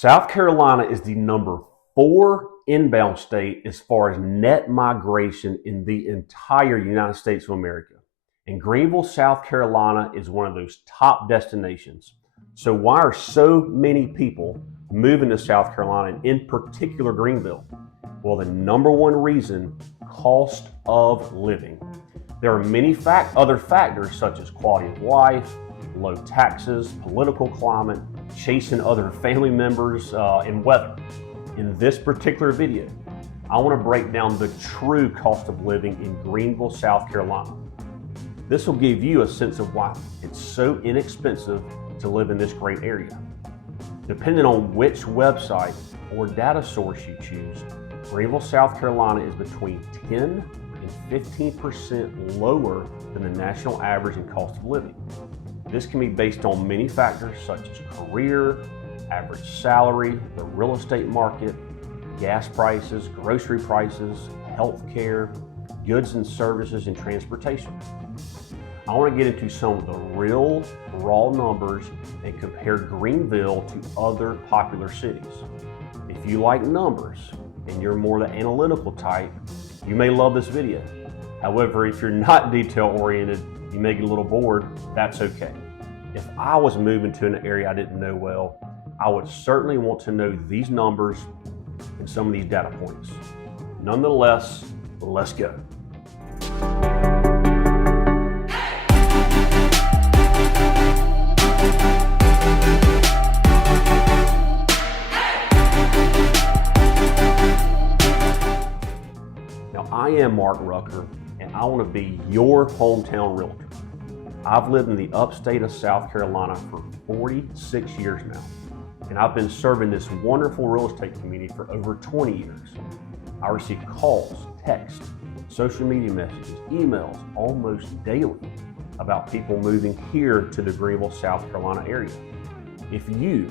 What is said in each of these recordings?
South Carolina is the number 4 inbound state as far as net migration in the entire United States of America. And Greenville, South Carolina is one of those top destinations. So why are so many people moving to South Carolina, and in particular Greenville? Well, the number one reason, cost of living. There are many other factors such as quality of life, low taxes, political climate, chasing other family members, and weather. In this particular video, I want to break down the true cost of living in Greenville, South Carolina. This will give you a sense of why it's so inexpensive to live in this great area. Depending on which website or data source you choose, Greenville, South Carolina is between 10 and 15% lower than the national average in cost of living. This can be based on many factors such as career, average salary, the real estate market, gas prices, grocery prices, health care, goods and services, and transportation. I want to get into some of the real raw numbers and compare Greenville to other popular cities. If you like numbers and you're more the analytical type, you may love this video. However, if you're not detail oriented, you may get a little bored, that's okay. If I was moving to an area I didn't know well, I would certainly want to know these numbers and some of these data points. Nonetheless, let's go. Now, I am Mark Rucker, and I want to be your hometown realtor. I've lived in the upstate of South Carolina for 46 years now, and I've been serving this wonderful real estate community for over 20 years. I receive calls, texts, social media messages, emails almost daily about people moving here to the Greenville, South Carolina area. If you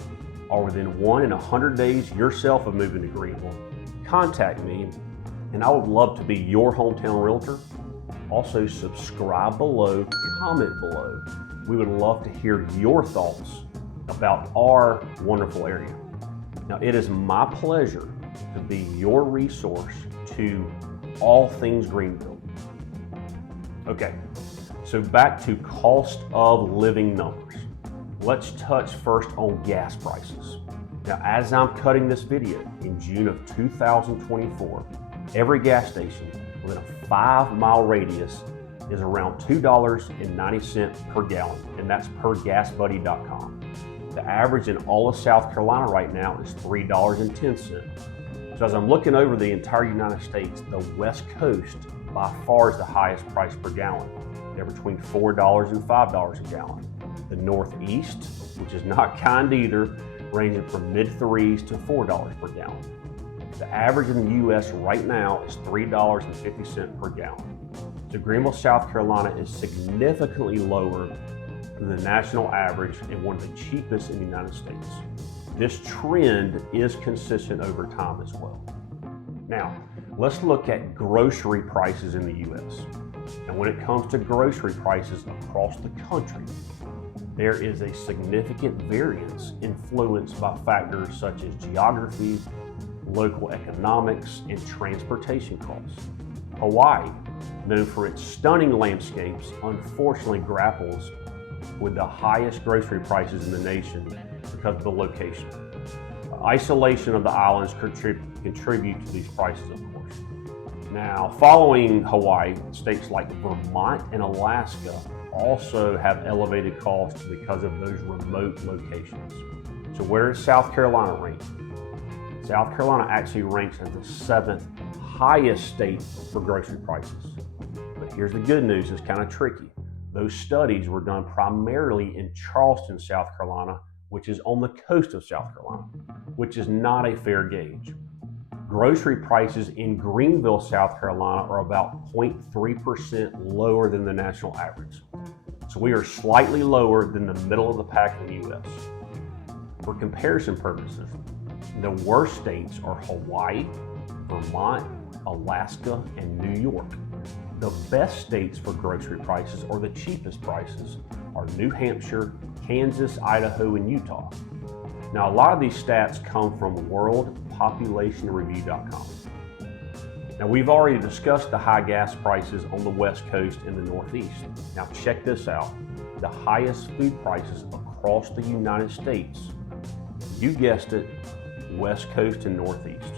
are within 1 in 100 days yourself of moving to Greenville, contact me, and I would love to be your hometown realtor. Also, subscribe below, comment below. We would love to hear your thoughts about our wonderful area. Now, it is my pleasure to be your resource to all things Greenville. Okay, so back to cost of living numbers. Let's touch first on gas prices. Now, as I'm cutting this video in June of 2024, every gas station within a 5-mile radius is around $2.90 per gallon, and that's per gasbuddy.com. The average in all of South Carolina right now is $3.10. So as I'm looking over the entire United States, the West Coast by far is the highest price per gallon. They're between $4 and $5 a gallon. The Northeast, which is not kind either, ranging from mid-3s to $4 per gallon. The average in the U.S. right now is $3.50 per gallon. So Greenville, South Carolina is significantly lower than the national average and one of the cheapest in the United States. This trend is consistent over time as well. Now, let's look at grocery prices in the U.S. And when it comes to grocery prices across the country, there is a significant variance influenced by factors such as geography, local economics, and transportation costs. Hawaii, known for its stunning landscapes, unfortunately grapples with the highest grocery prices in the nation because of the location. The isolation of the islands contribute to these prices, of course. Now, following Hawaii, states like Vermont and Alaska also have elevated costs because of those remote locations. So where does South Carolina rank? South Carolina actually ranks as the 7th highest state for grocery prices. But here's the good news, it's kind of tricky. Those studies were done primarily in Charleston, South Carolina, which is on the coast of South Carolina, which is not a fair gauge. Grocery prices in Greenville, South Carolina are about 0.3% lower than the national average. So we are slightly lower than the middle of the pack in the US. For comparison purposes, the worst states are Hawaii, Vermont, Alaska, and New York. The best states for grocery prices, or the cheapest prices, are New Hampshire, Kansas, Idaho, and Utah. Now, a lot of these stats come from worldpopulationreview.com. Now, we've already discussed the high gas prices on the West Coast and the Northeast. Now, check this out. The highest food prices across the United States. You guessed it, West Coast and Northeast.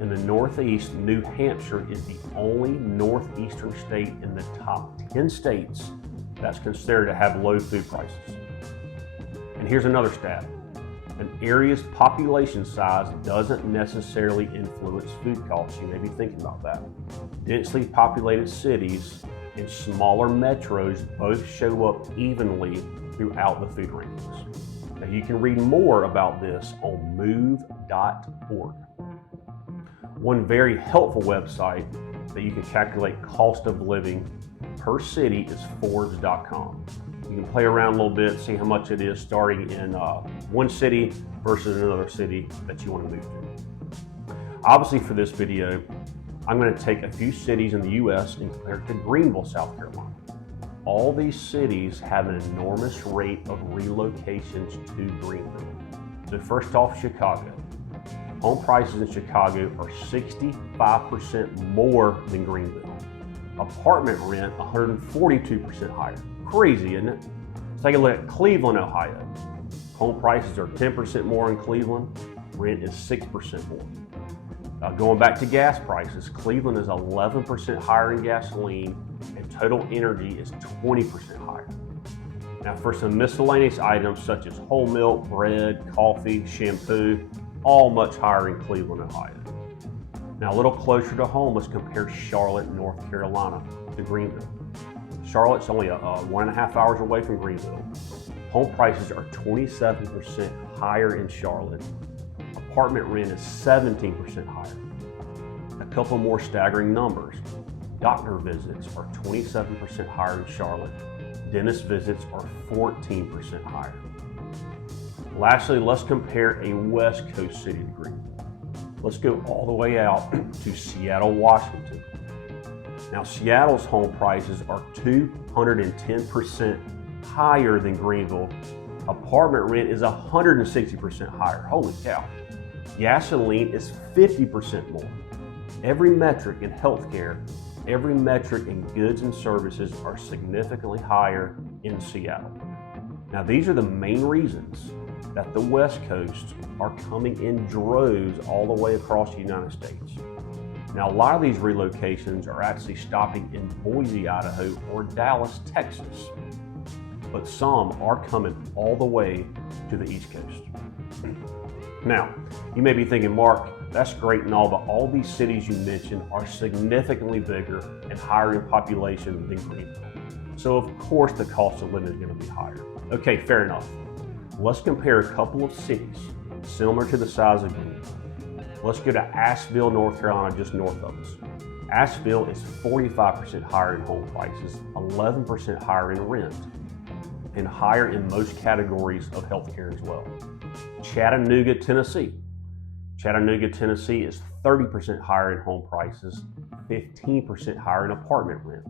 In the Northeast, New Hampshire is the only northeastern state in the top 10 states that's considered to have low food prices. And here's another stat. An area's population size doesn't necessarily influence food costs. You may be thinking about that. Densely populated cities and smaller metros both show up evenly throughout the food rankings. Now, you can read more about this on move.org. One very helpful website that you can calculate cost of living per city is Forbes.com. You can play around a little bit, see how much it is starting in one city versus another city that you want to move to. Obviously, for this video, I'm going to take a few cities in the U.S. and compare it to Greenville, South Carolina. All these cities have an enormous rate of relocations to Greenville. So first off, Chicago. Home prices in Chicago are 65% more than Greenville. Apartment rent, 142% higher. Crazy, isn't it? Let's take a look at Cleveland, Ohio. Home prices are 10% more in Cleveland. Rent is 6% more. Going back to gas prices, Cleveland is 11% higher in gasoline, and total energy is 20% higher. Now, for some miscellaneous items such as whole milk, bread, coffee, shampoo, all much higher in Cleveland, Ohio. Now, a little closer to home, let's compare Charlotte, North Carolina to Greenville. Charlotte's only 1.5 hours away from Greenville. Home prices are 27% higher in Charlotte. Apartment rent is 17% higher. A couple more staggering numbers. Doctor visits are 27% higher in Charlotte. Dentist visits are 14% higher. Lastly, let's compare a West Coast city to Greenville. Let's go all the way out to Seattle, Washington. Now, Seattle's home prices are 210% higher than Greenville. Apartment rent is 160% higher. Holy cow. Gasoline is 50% more. Every metric in healthcare, every metric in goods and services are significantly higher in Seattle. Now, these are the main reasons that the West Coast are coming in droves all the way across the United States. Now, a lot of these relocations are actually stopping in Boise, Idaho, or Dallas, Texas, but some are coming all the way to the East Coast. Now, you may be thinking, Mark, that's great and all, but all these cities you mentioned are significantly bigger and higher in population than Greenville. So of course the cost of living is going to be higher. Okay, fair enough. Let's compare a couple of cities similar to the size of Greenville. Let's go to Asheville, North Carolina, just north of us. Asheville is 45% higher in home prices, 11% higher in rent, and higher in most categories of healthcare as well. Chattanooga, Tennessee. Chattanooga, Tennessee is 30% higher in home prices, 15% higher in apartment rent.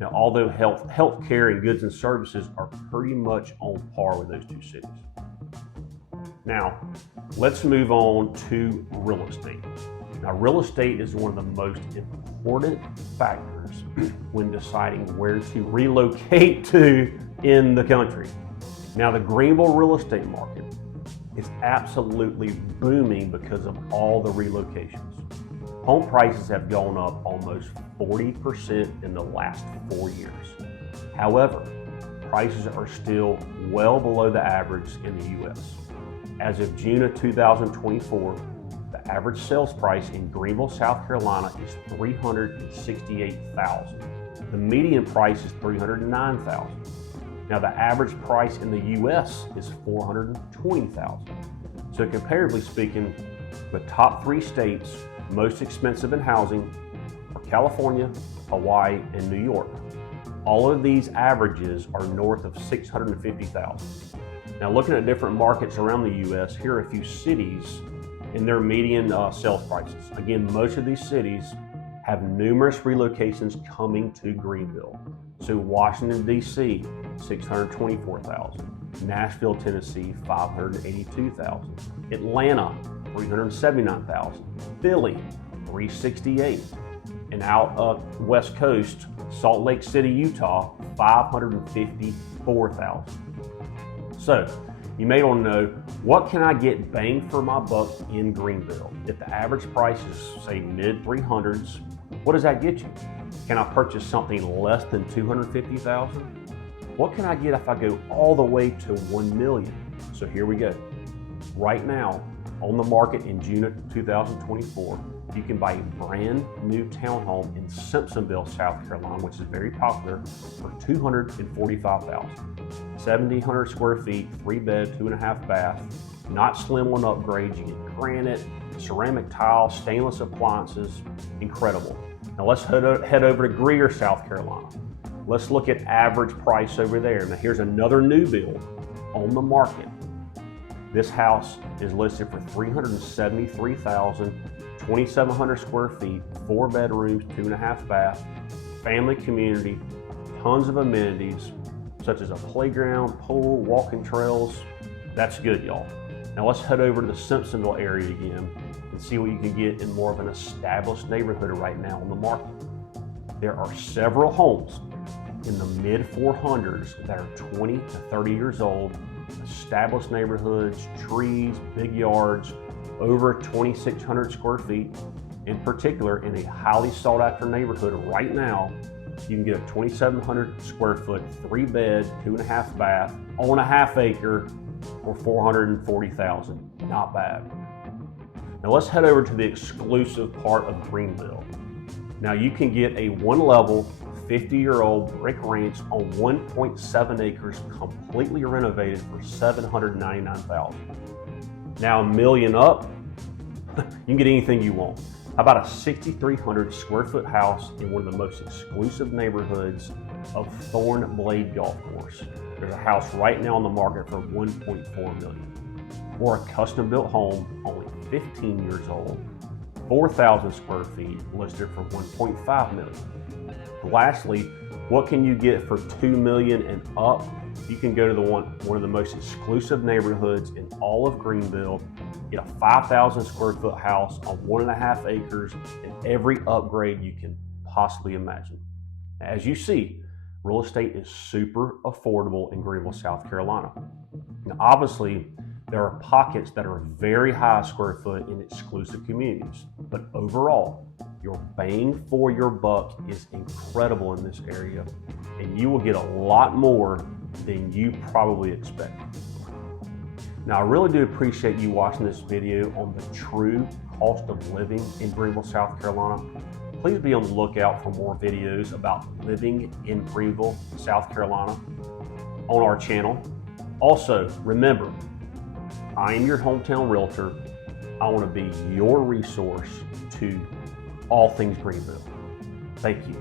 Now, although healthcare and goods and services are pretty much on par with those two cities. Now, let's move on to real estate. Now, real estate is one of the most important factors when deciding where to relocate to in the country. Now, the Greenville real estate market is absolutely booming because of all the relocations. Home prices have gone up almost 40% in the last 4 years. However, prices are still well below the average in the U.S. As of June of 2024, the average sales price in Greenville, South Carolina is $368,000. The median price is $309,000. Now, the average price in the U.S. is $420,000. So comparatively speaking, the top 3 states most expensive in housing are California, Hawaii, and New York. All of these averages are north of $650,000. Now, looking at different markets around the U.S., here are a few cities and their median sales prices. Again, most of these cities have numerous relocations coming to Greenville. So Washington, D.C., $624,000. Nashville, Tennessee, $582,000. Atlanta, $379,000. Philly, $368,000. And out of West Coast, Salt Lake City, Utah, $554,000. So, you may want to know, what can I get bang for my buck in Greenville? If the average price is, say, mid 300s, what does that get you? Can I purchase something less than $250,000? What can I get if I go all the way to $1 million? So here we go. Right now, on the market in June of 2024, you can buy a brand new townhome in Simpsonville, South Carolina, which is very popular, for $245,000. 1,700 square feet, 3-bed, 2.5 bath, not slim on upgrades. You get granite, ceramic tile, stainless appliances, incredible. Now let's head over to Greer, South Carolina. Let's look at average price over there. Now here's another new build on the market. This house is listed for $373,000, 2,700 square feet, 4 bedrooms, 2.5 bath, family community, tons of amenities such as a playground, pool, walking trails. That's good, y'all. Now let's head over to the Simpsonville area again and see what you can get in more of an established neighborhood right now on the market. There are several homes in the mid 400s that are 20 to 30 years old, established neighborhoods, trees, big yards, over 2,600 square feet. In particular, in a highly sought after neighborhood right now, you can get a 2,700 square foot, 3-bed, 2.5 bath on a half acre for $440,000. Not bad. Now let's head over to the exclusive part of Greenville. Now you can get a 1-level, 50-year-old brick ranch on 1.7 acres, completely renovated for $799,000. Now $1 million up, you can get anything you want. How about a 6,300 square foot house in one of the most exclusive neighborhoods of Thornblade Golf Course? There's a house right now on the market for $1.4 million. Or a custom built home, only 15 years old, 4,000 square feet, listed for $1.5 million. Lastly, what can you get for $2 million and up? You can go to one of the most exclusive neighborhoods in all of Greenville, get a 5,000 square foot house on 1.5 acres, and every upgrade you can possibly imagine. As you see, real estate is super affordable in Greenville, South Carolina. Now, obviously, there are pockets that are very high square foot in exclusive communities, but overall, your bang for your buck is incredible in this area, and you will get a lot more than you probably expect. Now, I really do appreciate you watching this video on the true cost of living in Greenville, South Carolina. Please be on the lookout for more videos about living in Greenville, South Carolina on our channel. Also, remember, I am your hometown realtor. I want to be your resource to all things Greenville. Thank you.